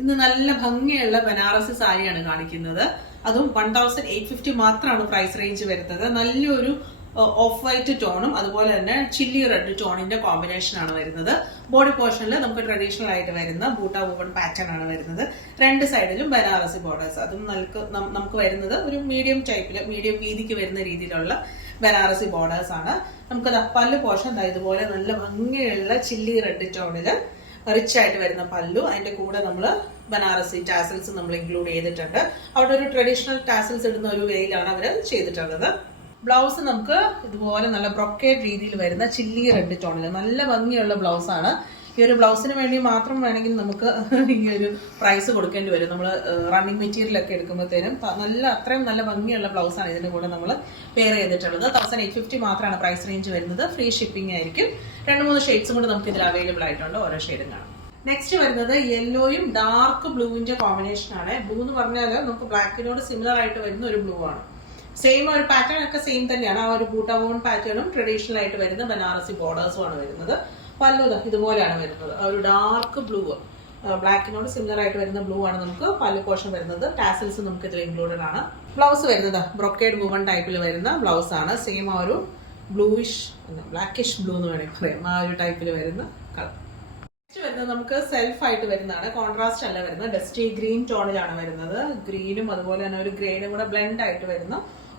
ഇന്ന് നല്ല ഭംഗിയുള്ള ബനാറസി സാരിയാണ് കാണിക്കുന്നത്. അതും 1850 മാത്രമാണ് പ്രൈസ് റേഞ്ച് വരുന്നത്. നല്ലൊരു ഓഫ് വൈറ്റ് ടോണും അതുപോലെ തന്നെ ചില്ലി റെഡ് ടോണിന്റെ കോമ്പിനേഷൻ ആണ് വരുന്നത്. ബോഡി പോർഷനിൽ നമുക്ക് ട്രഡീഷണൽ ആയിട്ട് വരുന്ന ബൂട്ട വൂവൺ പാറ്റേൺ ആണ് വരുന്നത്. രണ്ട് സൈഡിലും ബനാറസി ബോർഡേഴ്സ്. അതും നമുക്ക് വരുന്നത് ഒരു മീഡിയം ടൈപ്പില് മീഡിയം വീതിക്ക് വരുന്ന രീതിയിലുള്ള ബനാറസി ബോർഡേഴ്സ് ആണ്. നമുക്ക് പല്ല് പോർഷൻ ഇതുപോലെ നല്ല ഭംഗിയുള്ള ചില്ലി റെഡ് ടോണില് റിച്ച് ആയിട്ട് വരുന്ന പല്ലു. അതിന്റെ കൂടെ നമ്മൾ ബനാറസി ടാസൽസ് നമ്മൾ ഇൻക്ലൂഡ് ചെയ്തിട്ടുണ്ട്. അവിടെ ഒരു ട്രഡീഷണൽ ടാസൽസ് ഇടുന്ന ഒരു വേയിലാണ് അവർ ചെയ്തിട്ടുള്ളത്. ബ്ലൗസ് നമുക്ക് ഇതുപോലെ നല്ല ബ്രൊക്കേഡ് രീതിയിൽ വരുന്ന ചില്ലി റെഡ് ടോണിൽ നല്ല ഭംഗിയുള്ള ബ്ലൗസ് ആണ്. ഈ ഒരു ബ്ലൗസിന് വേണ്ടി മാത്രം വേണമെങ്കിൽ നമുക്ക് ഈ ഒരു പ്രൈസ് കൊടുക്കേണ്ടി വരും. നമ്മൾ റണ്ണിങ് മെറ്റീരിയൽ ഒക്കെ എടുക്കുമ്പോഴത്തേനും അത്രയും നല്ല ഭംഗിയുള്ള ബ്ലൗസ് ആണ് ഇതിന്റെ കൂടെ നമ്മൾ പെയർ ചെയ്തിട്ടുള്ളത്. 1850 മാത്രമാണ് പ്രൈസ് റേഞ്ച് വരുന്നത്. ഫ്രീ ഷിപ്പിംഗ് ആയിരിക്കും. 2-3 ഷെയ്ഡ്സും കൂടെ നമുക്ക് ഇതിൽ അവൈലബിൾ ആയിട്ടുണ്ട്. ഓരോ ഷെയ്ഡും കാണാം. നെക്സ്റ്റ് വരുന്നത് യെല്ലോയും ഡാർക്ക് ബ്ലൂവിന്റെ കോമ്പിനേഷൻ ആണ്. ബ്ലൂ എന്ന് പറഞ്ഞാൽ നമുക്ക് ബ്ലാക്കിനോട് സിമിലർ ആയിട്ട് വരുന്ന ഒരു ബ്ലൂ ആണ്. സെയിം ഒരു പാറ്റേൺ ഒക്കെ സെയിം തന്നെയാണ്. ആ ഒരു ബൂട്ട വൂവൺ പാറ്റേണും ട്രഡീഷണൽ ആയിട്ട് വരുന്ന ബനാറസി ബോർഡേഴ്സും ആണ് വരുന്നത്. പല്ലു ഇതുപോലെയാണ് വരുന്നത്. ആ ഒരു ഡാർക്ക് ബ്ലൂ, ബ്ലാക്കിനോട് സിമിലർ ആയിട്ട് വരുന്ന ബ്ലൂ ആണ് നമുക്ക് പല്ലു പോർഷൻ വരുന്നത്. ടാസൽസ് നമുക്ക് ഇതിൽ ഇൻക്ലൂഡഡ് ആണ്. ബ്ലൗസ് വരുന്നത് ബ്രൊക്കേഡ് വൂവൺ ടൈപ്പിൽ വരുന്ന ബ്ലൗസ് ആണ്. സെയിം ആ ഒരു ബ്ലൂയിഷ് ബ്ലാക്കിഷ് ബ്ലൂ എന്ന് വേണമെങ്കിൽ പറയാം. ആ ഒരു ടൈപ്പിൽ വരുന്ന കളർ. നെക്സ്റ്റ് വരുന്നത് നമുക്ക് സെൽഫ് ആയിട്ട് വരുന്നതാണ്. കോൺട്രാസ്റ്റ് അല്ല വരുന്നത്. ഡസ്റ്റി ഗ്രീൻ ടോണിലാണ് വരുന്നത്. ഗ്രീനും അതുപോലെ തന്നെ ഒരു ഗ്രേഡും കൂടെ ബ്ലെൻഡ് ആയിട്ട് വരുന്ന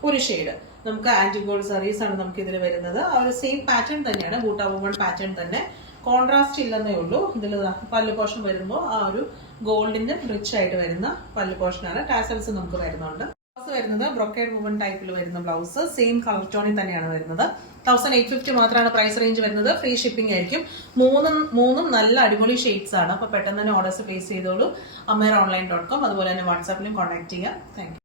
ഒരു ഷെയ്ഡ്. നമുക്ക് ആന്റി ഗോൾഡ് സാരീസ് ആണ് നമുക്ക് ഇതിൽ വരുന്നത്. ആ ഒരു സെയിം പാറ്റേൺ തന്നെയാണ്. ബൂട്ട വൂവൺ പാറ്റേൺ തന്നെ. കോൺട്രാസ്റ്റ് ഇല്ലെന്നേ ഉള്ളൂ. ഇതിൽ പല്ലു പോർഷൻ വരുമ്പോൾ ആ ഒരു ഗോൾഡിന്റെ റിച്ച് ആയിട്ട് വരുന്ന പല്ലു പോർഷനാണ്. ടാസൽസ് നമുക്ക് വരുന്നുണ്ട്. ബ്ലൗസ് വരുന്നത് ബ്രൊക്കേഡ് വൂവൺ ടൈപ്പിൽ വരുന്ന ബ്ലൗസ്. സെയിം കളർ ടോണിൽ തന്നെയാണ് വരുന്നത്. 1850 മാത്രമാണ് പ്രൈസ് റേഞ്ച് വരുന്നത്. ഫ്രീ ഷിപ്പിംഗ് ആയിരിക്കും. മൂന്നും നല്ല അടിപൊളി ഷെയ്ഡ്സ് ആണ്. അപ്പൊ പെട്ടെന്ന് തന്നെ ഓർഡേഴ്സ് പ്ലേസ് ചെയ്തോളൂ. ameeraonline.com അതുപോലെ തന്നെ വാട്സാപ്പിലും കോൺടാക്ട് ചെയ്യാം. Thank you.